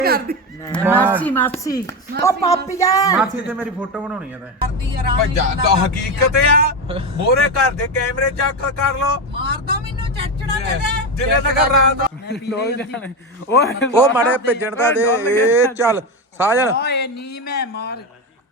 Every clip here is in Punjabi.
ਮਾਸੀ ਉਹ ਪਾਪੀਆ ਮਾਸੀ ਤੇ ਮੇਰੀ ਫੋਟੋ ਬਣਾਉਣੀ ਆ ਤੈਂ ਕਰਦੀ ਆ ਰਾਣੀ ਭੱਜਾ ਤਾਂ ਹਕੀਕਤ ਆ ਮੋਰੇ ਘਰ ਦੇ ਕੈਮਰੇ ਚੈੱਕ ਕਰ ਲੋ ਮਾਰਦਾ ਮੈਨੂੰ ਚੜਚੜਾ ਦੇ ਦੇ ਜਿੰਨੇ ਤੱਕ ਰਾਤ ਲੋਲ ਜਾਣੇ ਉਹ ਮੜੇ ਭੇਜਣ ਦਾ ਦੇ ਇਹ ਚੱਲ ਸਾਜਨ ਓਏ ਨੀ ਮੈਂ ਮਾਰ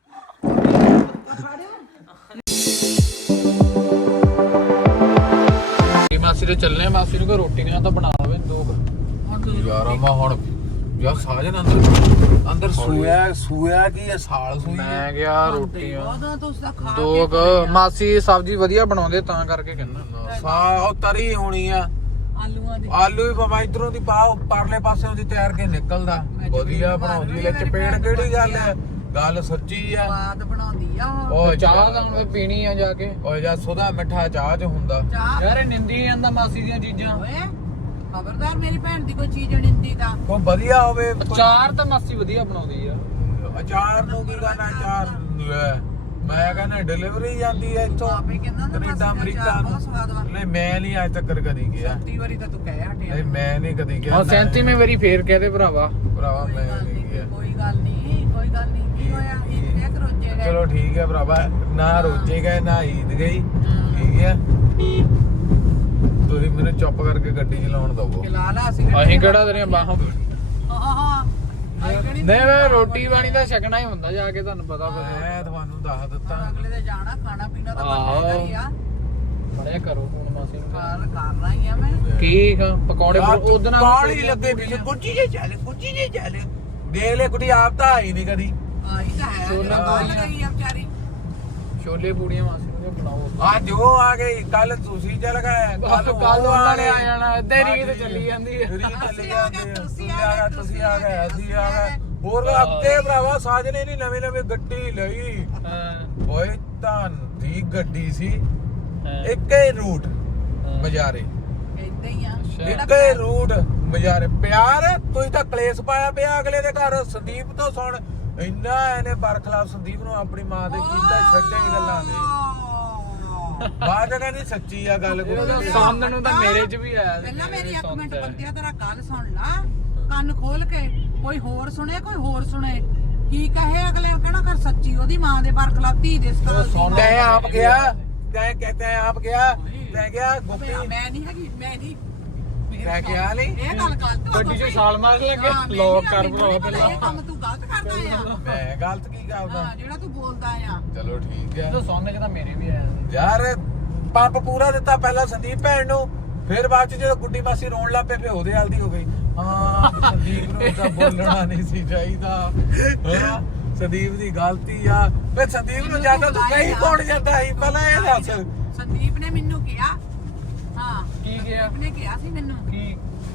ਮਾਸੀ ਦੇ ਚੱਲਨੇ ਆ ਮਾਸੀ ਨੂੰ ਕੋਈ ਰੋਟੀ ਨਹੀਂ ਤਾਂ ਬਣਾ ਲਵੇ ਦੋ ਯਾਰ ਮੈਂ ਹੁਣ ਯਾਰ ਸਾਜਨ ਅੰਦਰ ਸੂਇਆ ਕੀ ਸਾਲ ਸੂਈ ਮੈਂ ਗਿਆ ਰੋਟੀਆਂ ਉਹਦਾ ਤੁਸੀਂ ਤਾਂ ਖਾ ਦੋ ਮਾਸੀ ਸਬਜ਼ੀ ਵਧੀਆ ਬਣਾਉਂਦੇ ਤਾਂ ਕਰਕੇ ਕਹਿੰਦਾ ਉਹ ਤਰੀ ਹੋਣੀ ਆ ਆਲੂਆਂ ਦੇ ਆਲੂ ਵੀ ਬਾਬਾ ਇਧਰੋਂ ਦੀ ਪਾਓ ਪਰਲੇ ਪਾਸਿਓਂ ਦੀ ਤੈਰ ਕੇ ਨਿਕਲਦਾ ਵਧੀਆ ਬਣਾਉਂਦੀ ਲੈ ਚਪੇੜ ਕਿਹੜੀ ਗੱਲ ਹੈ ਗੱਲ ਸੱਚੀ ਆ ਸਵਾਦ ਬਣਾਉਂਦੀ ਆ ਉਹ ਚਾਹ ਤਾਂ ਹੁਣ ਪੀਣੀ ਆ ਜਾ ਕੇ ਓਏ ਯਾਰ ਸੁਦਾ ਮਿੱਠਾ ਚਾਹ ਚ ਹੁੰਦਾ ਚਾਹ ਯਾਰ ਇਹ ਨਿੰਦੀ ਜਾਂਦਾ ਮਾਸੀ ਦੀਆਂ ਚੀਜ਼ਾਂ ਓਏ ਖਬਰਦਾਰ ਮੇਰੀ ਭੈਣ ਦੀ ਕੋਈ ਚੀਜ਼ ਨਿੰਦੀ ਦਾ ਕੋਈ ਵਧੀਆ ਹੋਵੇ ਅਚਾਰ ਤਾਂ ਮਾਸੀ ਵਧੀਆ ਬਣਾਉਂਦੀ ਆ ਅਚਾਰ ਨੂੰ ਕੀ ਕਰਨਾ ਅਚਾਰ ਲੈ, ਮੈਂ ਕਹਿੰਦਾ ਡਿਲੀਵਰੀ ਜਾਂਦੀ ਐ ਇੱਥੋਂ ਆਪੇ ਕਹਿੰਦਾ ਨਾ ਕੈਨੇਡਾ ਮਾਸੀ ਅਮਰੀਕਾ ਦਾ ਨੂੰ ਬਹੁਤ ਸਵਾਦ ਵਾ ਨਹੀਂ ਮੈਂ ਨਹੀਂ ਅੱਜ ਤੱਕ ਕਦੀ ਗਿਆ 30 ਵਾਰੀ ਤਾਂ ਤੂੰ ਕਹਿ ਹਟਿਆ ਨਹੀਂ ਮੈਂ ਨਹੀਂ ਕਦੀ ਗਿਆ ਹਾਂ 37ਵੀਂ ਵਾਰੀ ਫੇਰ ਕਹਦੇ ਭਰਾਵਾ ਭਰਾਵਾ ਕੋਈ ਮੈਂ ਗੱਲ ਨਹੀਂ ਨਹੀਂ ਗਿਆ ਕੋਈ ਗੱਲ ਨਹੀਂ ਕੀ ਹੋਇਆ ਇਹ ਕਰੋਜੇ ਗਏ ਚਲੋ ਠੀਕ ਹੈ ਭਰਾਵਾ ਨਾ ਰੋਜੇ ਗਏ ਨਾ ਈਦ ਗਈ ਠੀਕ ਹੈ ਤੁਸੀਂ ਮੈਨੂੰ ਚੁੱਪ ਕਰਕੇ ਗੱਡੀ ਚਲਾਉਣ ਦਵੋ ਖਿਲਾ ਲਾ ਅਸੀਂ ਕਿਹੜਾ ਤੇਰੀਆਂ ਬਾਹਾਂ ਹਾਂ ਨਹੀਂ ਮੈਂ ਰੋਟੀ ਪਾਣੀ ਤਾਂ ਛਕਣਾ ਹੀ ਹੁੰਦਾ ਜਾ ਕੇ ਤੁਹਾਨੂੰ ਪਤਾ ਫਿਰ ਮੈਂ ਤੁਹਾਨੂੰ ਦੱਸ ਦਿੱਤਾ ਅਗਲੇ ਦੇ ਜਾਣਾ ਖਾਣਾ ਪੀਣਾ ਤਾਂ ਆਹੋ। ਬਣੇਗਾ ਹੀ ਆ ਬੜਿਆ ਕਰੋ ਹੁਣ ਮਾਸੀ ਨੂੰ ਕਰਨਾ ਹੀ ਆ ਮੈਂ ਕੀ ਪਕੌੜੇ ਉਦੋਂ ਕਾਲੀ ਲੱਗੇ ਵੀ ਕੁੱਚੀ ਜੇ ਚੱਲ ਦੇਖ ਲੈ ਕੁੜੀ ਆਪ ਤਾਂ ਆਈ ਨਹੀਂ ਕਦੀ ਆਹੀ ਤਾਂ ਹੈ ਛੋਲੇ ਗੱਲ ਗਈ ਆ ਵਿਚਾਰੀ ਛੋਲੇ ਪੂੜੀਆਂ ਮਾਸੀ ਨੂੰ ਬਣਾਓ ਅੱਜ ਉਹ ਆ ਗਈ ਕੱਲ ਤੁਸੀਂ ਚੱਲ ਗਏ ਕੱਲ ਉਹਨਾਂ ਨੇ ਆ ਜਾਣਾ ਇੱਧੇ ਰੀਤ ਚੱਲੀ ਜਾਂਦੀ ਹੈ ਤੁਸੀਂ ਆ ਗਏ ਅਸੀਂ ਆ ਗਏ ਹੋਰ ਅੱਗੇ ਭਰਾਵਾ ਸਾਜਨੇ ਨਹੀਂ ਨਵੇਂ ਗੱਡੀ ਲਈ ਓਏ ਤਾਂ ਦੀ ਗੱਡੀ ਸੀ ਇੱਕੇ ਰੂਟ ਬਜ਼ਾਰੇ ਇਦਾਂ ਹੀ ਆ ਇੱਕੇ ਰੂਟ ਬਜ਼ਾਰੇ ਪਿਆਰ ਤੁਸੀਂ ਤਾਂ ਕਲੇਸ਼ ਪਾਇਆ ਪਿਆ ਅਗਲੇ ਦੇ ਘਰ ਸੰਦੀਪ ਤੋਂ ਸੁਣ ਇੰਨਾ ਇਹਨੇ ਬਰਖਲਾਫ ਸੰਦੀਪ ਨੂੰ ਆਪਣੀ ਮਾਂ ਦੇ ਕੀਤਾ ਛੱਡੇ ਹੀ ਗੱਲਾਂ ਦੇ ਬਾਅਦ ਕਹਿੰਦੀ ਸੱਚੀ ਆ ਗੱਲ ਕੋਈ ਸਾਹਮਣੇ ਨੂੰ ਤਾਂ ਮੇਰੇ 'ਚ ਵੀ ਆਇਆ ਪਹਿਲਾਂ ਮੇਰੀ ਇੱਕ ਮਿੰਟ ਬੰਦਿਆ ਤੇਰਾ ਗੱਲ ਸੁਣ ਲਾ ਕੰਨ ਖੋਲ ਕੇ ਕੋਈ ਹੋਰ ਸੁਣੇ ਕੋਈ ਹੋਰ ਸੁਣੇ ਕੀ ਕਹੇ ਅਗਲੇ ਕਹਿਣਾ ਕਰ ਸੱਚੀ ਉਹਦੀ ਮਾਂ ਦੇ ਬਰਖਲਾਫ ਧੀ ਦੇ ਇਸ ਤਰ੍ਹਾਂ ਤੈਂ ਆਪ ਗਿਆ ਤੈਂ ਆਪ ਗਿਆ ਤੈਂ ਗਿਆ ਗੋਪੀ ਮੈਂ ਨਹੀਂ ਹੈਗੀ ਮੈਂ ਨਹੀਂ ਤੈਂ ਗਿਆ ਨਹੀਂ ਇਹ ਗੱਲ ਗਲਤ ਵਾ ਗੱਡੀ 'ਚ ਛਾਲ ਮਾਰ ਲੱਗੇ ਹਾਂ, ਮੈਂ ਲੋਕ ਨਹੀਂ ਕਰ ਮੈਨੂੰ ਬਣਾਓ ਨਹੀਂ ਪਤਾ ਪਹਿਲਾਂ ਇਹ ਕੰਮ ਤੂੰ ਗਲਤ ਕਰਦਾ ਆ ਮੈਂ ਗਲਤ ਕੀ ਕਰਦਾ ਹਾਂ ਜਿਹੜਾ ਤੂੰ ਬੋਲਦਾ ਆ ਚਲੋ ਠੀਕ ਹੈ ਜਦੋਂ ਸੌਂਨੇ 'ਚ ਤਾਂ ਮੇਰੇ ਵੀ ਆਇਆ ਯਾਰ ਪੰਪ ਪੂਰਾ ਦਿੱਤਾ ਪਹਿਲਾਂ ਸੰਦੀਪ ਭੈਣ ਨੂੰ ਫਿਰ ਬਾਅਦ ਚ ਜਦੋਂ ਗੁੱਡੀ ਮਾਸੀ ਰੋਣ ਲੱਗ ਪਏ ਫਿਰ ਉਹਦੇ ਹਲਦੀ ਹੋ ਗਈ ਹਾਂ ਸੰਦੀਪ ਨੂੰ ਤਾਂ ਬੋਲਣਾ ਨਹੀਂ ਸੀ ਚਾਹੀਦਾ ਹਾਂ ਸੰਦੀਪ ਦੀ ਗਲਤੀ ਆ ਫਿਰ ਸੰਦੀਪ ਨੂੰ ਜਾਂਦਾ ਤੂੰ ਕਹੀ ਕੌਣ ਜਾਂਦਾ ਸੀ ਪਹਿਲਾਂ ਇਹ ਦੱਸ ਸੰਦੀਪ ਨੇ ਮੈਨੂੰ ਕਿਹਾ ਹਾਂ ਕੀ ਗਿਆ ਉਹਨੇ ਕਿਹਾ ਸੀ ਮੈਨੂੰ ਕੀ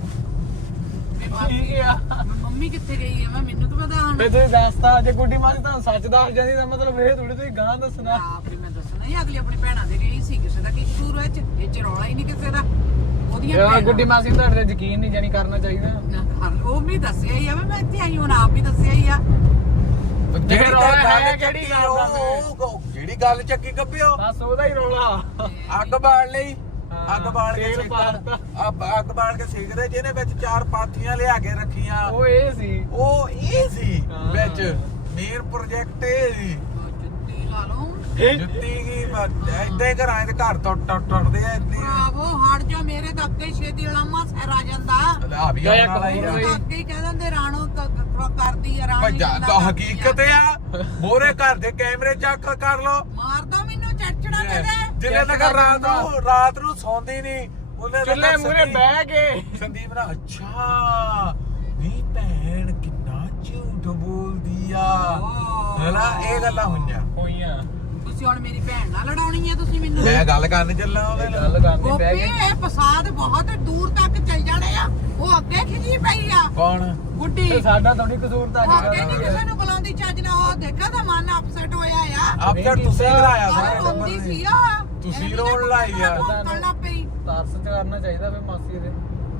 ਗਿਆ ਮੰਮੀ ਕਿੱਥੇ ਗਈ ਹੈ ਮੈਨੂੰ ਕੀ ਪਤਾ ਹੁਣ ਮੈਂ ਤੁਸੀਂ ਦੱਸਤਾ ਜੇ ਗੁੱਡੀ ਮਾਰੀ ਤਾਂ ਸੱਚ ਦੱਸ ਜਾਂਦੀ ਤਾਂ ਮਤਲਬ ਇਹ ਥੋੜੀ ਤੁਸੀਂ ਗਾਂ ਦੱਸਣਾ ਆਪ ਹੀ ਮੈਂ ਦੱਸਣਾ ਹੀ ਅਗਲੀ ਆਪਣੀ ਭੈਣਾਂ ਦੇ ਗਈ ਸੀ ਕਿਸੇ ਦਾ ਕੀ ਕਸੂਰ ਵਿੱਚ ਇਹ ਚ ਰੌਲਾ ਹੀ ਨਹੀਂ ਕਿਸੇ ਦਾ ਉਹਦੀਆਂ ਯਾਰ ਭੈਣਾਂ ਗੁੱਡੀ ਮਾਸੀ ਨੂੰ ਤੁਹਾਡੇ ਤੇ ਯਕੀਨ ਨਹੀਂ ਜਾਣੀ ਕਰਨਾ ਚਾਹੀਦਾ ਉਹ ਵੀ ਦੱਸਿਆ ਹੀ ਆ ਵੀ ਮੈਂ ਇੱਥੇ ਆਈ ਹੁਣ ਆਪ ਵੀ ਦੱਸਿਆ ਹੀ ਆ ਜਿਹੜੀ ਰੌਲਾ ਗੱਲ ਹੈ ਚੱਕੀ ਕਿਹੜੀ ਗੱਲ ਦਾ ਉਹ ਜਿਹੜੀ ਗੱਲ ਚੱਕੀ ਗੱਪਿਓ ਬਸ ਉਹਦਾ ਹੀ ਰੋਲਾ ਅੱਗ ਬਾਲ ਲਈ ਅੱਗ ਬਾਲ ਕੇ ਤੇਲ ਸੇਕਦਾ ਅੱਗ ਬਾਲ ਕੇ ਸੇਕਦੇ ਜਿਹਨੇ ਵਿੱਚ ਚਾਰ ਪਾਥੀਆਂ ਲਿਆ ਕੇ ਰੱਖੀਆਂ ਉਹ ਇਹ ਸੀ ਉਹ ਇਹ ਸੀ ਹਾਂ। ਵਿੱਚ ਮੇਨ ਪ੍ਰੋਜੈਕਟ ਇਹ ਸੀ ਜੁੱਤੀ ਲਾ ਲਓ ਜੁੱਤੀ ਕੀ ਏਦਾਂ ਹੀ ਘਰਾਂ ਦੇ ਘਰ ਤੋਂ ਟੁੱਟਦੇ ਆ ਏਦਾਂ ਬਰਾਵੋ ਹਟ ਜਾ ਮੇਰੇ ਤਾਂ ਅੱਗੇ ਛੇਤੀ ਲਾਮਾ ਸਹਿ ਆ ਜਾਂਦਾ ਆ ਵੀ ਆਉਣ ਵਾਲਾ ਹੀ ਆ ਉਹ ਅੱਗੇ ਹੀ ਕਹਿ ਦਿੰਦੇ ਰਾਣੋ ਕਰਦੀ ਆ ਰਾਣੀ ਭੱਜਾ ਤਾਂ ਹਕੀਕਤ ਆ ਮੋਰੇ ਘਰ ਦੇ ਕੈਮਰੇ ਚੈੱਕ ਕਰ ਲੋ ਮਾਰਦਾ ਮੈਨੂੰ ਚੜਚੜਾ ਦੇ ਦੇ ਜਿੰਨੇ ਤੱਕ ਰਾਤ ਨੂੰ ਸੌਂਦੀ ਨਹੀਂ ਉਹਨੇ ਚੁੱਲ੍ਹੇ ਮੂਹਰੇ ਬਹਿ ਕੇ ਸੰਦੀਪ ਨਾਲ ਅੱਛਾ ਨੀ ਭੈਣ ਕਿੰਨਾ ਝੂਠ ਬੋਲਦੀ ਆ ਹੈਨਾ ਇਹ ਗੱਲਾਂ ਹੋਈਆਂ ਤੁਸੀਂ ਹੁਣ ਮੇਰੀ ਭੈਣ ਨਾਲ ਲੜਾਉਣੀ ਹੈ ਤੁਸੀਂ ਮੈਨੂੰ ਮੈਂ ਗੱਲ ਕਰਨ ਚੱਲਾਂ ਉਹਦੇ ਨਾਲ ਗੱਲ ਕਰਨੀ ਗੋਪੀ ਬਹਿ ਕੇ ਇਹ ਫਸਾਦ ਬਹੁਤ ਦੂਰ ਤੱਕ ਚੱਲ ਜਾਣੇ ਆ ਉਹ ਅੱਗੇ ਖਿਜੀ ਪਈ ਆ ਕੌਣ ਗੁੱਡੀ ਤੇ ਸਾਡਾ ਥੋੜੀ ਕਸੂਰ ਤਾਂ ਉਹ ਅੱਗੇ ਨਹੀਂ ਕਿਸੇ ਨੂੰ ਬੁਲਾਉਂਦੀ ਚੱਜ ਨਾਲ ਉਹ ਦੇਖਾ ਤਾਂ ਮਨ ਅਪਸੈਟ ਹੋਇਆ ਆ ਆਪਕਰ ਤੁਸੀਂ ਕਰਾਇਆ ਗੱਲ ਸਾਰੇ ਹੁੰਦੀ ਸੀ ਟੱਬਰ ਆ ਤੁਸੀਂ ਰੋਣ ਲਾਈ ਆ ਕਰਨਾ ਪਈ ਤਰਸ ਚ ਕਰਨਾ ਚਾਹੀਦਾ ਵੀ ਮਾਸੀ ਦੇ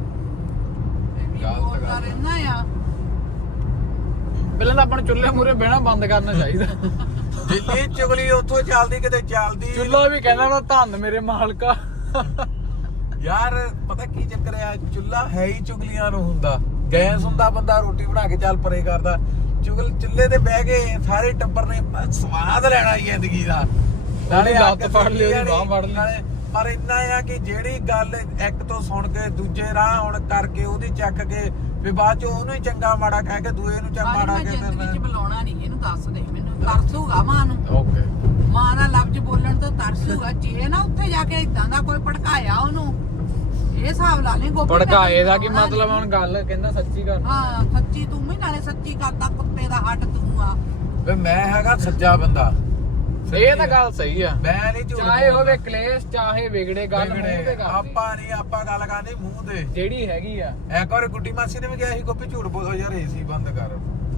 ਬੋਲਦਾ ਰਹਿਣਾ ਆ ਪਹਿਲਾਂ ਤਾਂ ਆਪਾਂ ਨੂੰ ਚੁੱਲ੍ਹੇ ਮੂਹਰੇ ਬਹਿਣਾ ਬੰਦ ਕਰਨਾ ਚਾਹੀਦਾ ਦਿੱਲੀ ਚੁਗਲੀ ਉੱਥੋਂ ਚੱਲਦੀ ਕਿਤੇ ਚੱਲਦੀ ਚੁੱਲ੍ਹਾ ਵੀ ਕਹਿੰਦਾ ਨਾ ਧੰਨ ਮੇਰੇ ਮਾਲਕਾ ਯਾਰ ਪਤਾ ਕੀ ਚੱਕਰ ਆ ਚੁੱਲ੍ਹਾ ਹੈ ਹੀ ਚੁਗਲੀਆਂ ਨੂੰ ਹੁੰਦਾ ਗੈਸ ਹੁੰਦਾ ਬੰਦਾ ਰੋਟੀ ਬਣਾ ਕੇ ਚੱਲ ਪਰੇ ਕਰਦਾ, ਚੁਗਲ ਚੁੱਲ੍ਹੇ ਤੇ ਬਹਿ ਕੇ ਸਾਰੇ ਟੱਬਰ ਨੇ ਸਵਾਦ ਲੈਣਾ ਜ਼ਿੰਦਗੀ ਦਾ, ਨਾਲੇ ਲੱਤ ਫੜ ਲਈ, ਉਹਦੀ ਬਾਂਹ ਫੜ ਲਈ। ਨਾਲੇ ਪਰ ਇੰਨਾ ਆ ਕਿ ਜਿਹੜੀ ਗੱਲ ਇੱਕ ਤੋਂ ਸੁਣ ਕੇ ਦੂਜੇ ਰਾਹ ਹੁਣ ਕਰਕੇ ਉਹਦੀ ਚੱਕ ਕੇ ਵੀ ਬਾਅਦ ਚ ਉਹਨੂੰ ਹੀ ਚੰਗਾ ਮਾੜਾ ਕਹਿ ਕੇ ਦੂਏ ਨੂੰ ਚੰਗਾ ਮਾੜਾ ਮੈਂ ਕਹਿ ਜ਼ਿੰਦਗੀ ਚ ਕੇ ਬੁਲਾਉਣਾ ਨਹੀਂ ਇਹਨੂੰ, ਦੱਸ ਦੇ ਮੈਨੂੰ, ਤਰਸੂਗਾ ਮਾਂ ਨੂੰ, ਓਕੇ ਮਾਂ ਦਾ ਲਫ਼ਜ਼ ਬੋਲਣ ਤੋਂ ਤਰਸੂਗਾ। ਜੇ ਨਾ ਉੱਥੇ ਜਾ ਕੇ ਇਦਾਂ ਦਾ ਕੋਈ ਭੜਕਾਇਆ ਉਹਨੂੰ, ਇਹ ਹਿਸਾਬ ਲਾ ਲਈ ਗੋਪੀ, ਭੜਕਾਏ ਦਾ ਕੀ ਮਤਲਬ? ਹੁਣ ਗੱਲ ਕਹਿੰਦਾ ਸੱਚੀ ਕਰ। ਹਾਂ ਸੱਚੀ ਤੂੰ ਵੀ, ਨਾਲੇ ਸੱਚੀ ਕਰਦਾ ਕੁੱਤੇ ਦਾ ਹੱਟ ਤੂੰ ਆ। ਵੇ ਮੈਂ ਹੈਗਾ ਸੱਚਾ ਬੰਦਾ, ਇਹ ਤਾਂ ਗੱਲ ਸਹੀ ਆ, ਮੈਂ ਨਹੀਂ ਝੂਠ ਚਾਹੇ ਬੋਲਦਾ। ਹੋਵੇ ਕਲੇਸ਼ ਚਾਹੇ ਵਿਗੜੇ, ਗੱਲ ਮੂੰਹ ਤੇ ਵਿਗੜੇ, ਕਰਦੀ। ਆਪਾਂ ਗੱਲ ਕਰਨੀ ਮੂੰਹ ਤੇ, ਜਿਹੜੀ ਹੈਗੀ ਆ। ਇੱਕ ਵਾਰ ਗੁੱਡੀ ਮਾਸੀ ਨੇ ਵੀ ਕਿਹਾ ਸੀ ਗੋਪੀ ਝੂਠ ਬੋਲੋ ਯਾਰ, ਏਸੀ ਬੰਦ ਕਰ।